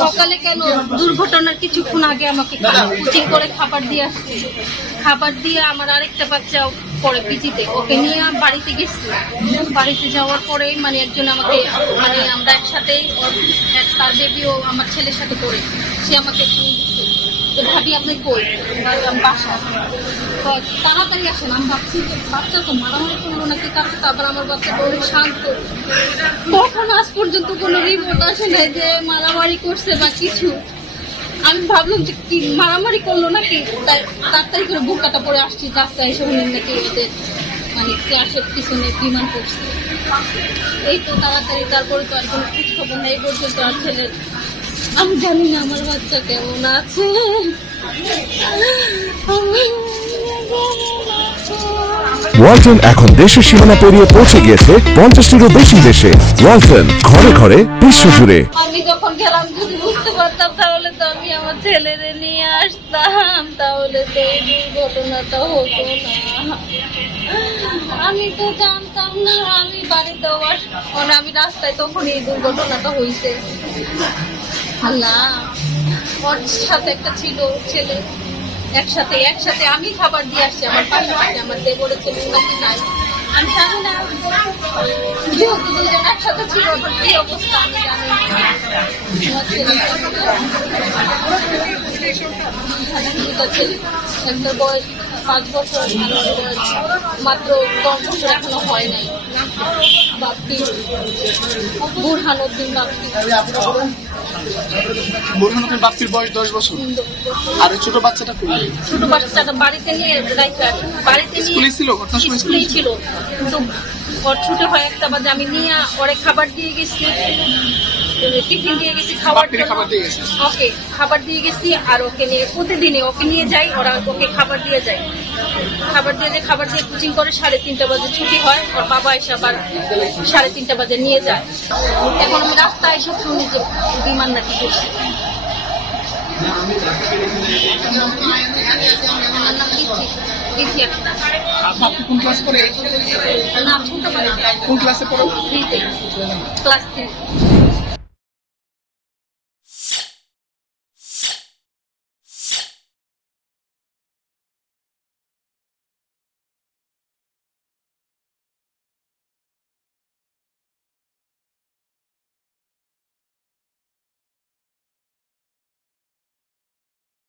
সকালে কেন দুর্ঘটনার কিছুক্ষণ আগে আমাকে কোচিং করে খাবার দিয়ে আসছে। খাবার দিয়ে আমার আরেকটা বাচ্চা পরে পিজিতে, ওকে নিয়ে বাড়িতে গেছি। বাড়িতে যাওয়ার পরে মানে একজন আমাকে মানে আমরা একসাথেই তার বেবিও আমার ছেলের সাথে করে সে আমাকে তো ভাবি আপনি কই বাসা তাড়াতাড়ি আসেন। আমি ভাবছি বাচ্চা তো মারামারি করলো নাকি, তারপর আমার বাচ্চা অনেক শান্ত। তখন আজ পর্যন্ত কোনো রিপোর্ট আসে নাই যে মারামারি করছে বা কিছু। আমি ভাবলাম যে কি মারামারি করলো নাকি, তাড়াতাড়ি করে বুকাটা পরে আসছি রাস্তায় এসে শুনলেন নাকি ওদের মানে ক্লাসের পিছনে বিমান করছে। এই তো তাড়াতাড়ি, তারপরে তো আর কোনো খোঁজ খবর নেই পর্যন্ত আর ছেলের। আমি জানি না আমার বাচ্চা কেমন আছে। ওয়ালটন এখন দেশের সীমানা পেরিয়ে পৌঁছে গিয়েছে 50টিরও বেশি দেশে। ওয়ালটন ঘরে ঘরে বিশ্বজুড়ে। আমি যখন গেলাম যদি বুঝতে পারতাম তাহলে তো আমি আমার ছেলেরে নিয়ে আসতাম, তাহলে তো এই দুর্ঘটনাটা হতো না। আমি তো জানতাম না, আমি বাড়িতে আমি রাস্তায় তখন এই দুর্ঘটনাটা হয়েছে। আল্লাহ, ওর সাথে একটা ছিল ছেলে, একসাথে আমি খাবার দিয়ে আসছি আমার পাশাপাশি। আমার দেবরের ছেলে নাকি নাই, আমি জানি না যেহেতু দুজন একসাথে ছিল কি অবস্থা আমি জানি না। একটা বয়স 5 বছর, মাত্র 10 বছর এখনো হয় নাই। বাপ্পি বুরহানুদ্দিন বাপ্পি। বুরহানুদ্দিন বাপ্পির বয়স 10 বছর। আর ছোট বাচ্চাটা ছোট বাচ্চাটা বাড়িতে নিয়ে বাড়িতে নিয়ে স্কুলেই ছিল, কিন্তু ওর ছোট হয় 1টা বাজে আমি নিয়ে ওরে খাবার দিয়ে গেছি, টিফিন দিয়ে গেছি, ওকে খাবার দিয়ে গেছি। আর ওকে নিয়ে প্রতিদিনে ওকে নিয়ে যাই, ওরা ওকে খাবার দিয়ে যায়, খাবার দিয়ে কোচিং করে 3:30 বাজে ছুটি হয়। ওর বাবা এসে আবার 3:30 বাজে নিয়ে যায়। এখন আমি রাস্তায় এসে শুনি যে বিমান নাকি করছে। কোন ক্লাস পড়ে? না ছোট কোন ক্লাসে পড়ো? ক্লাস 3।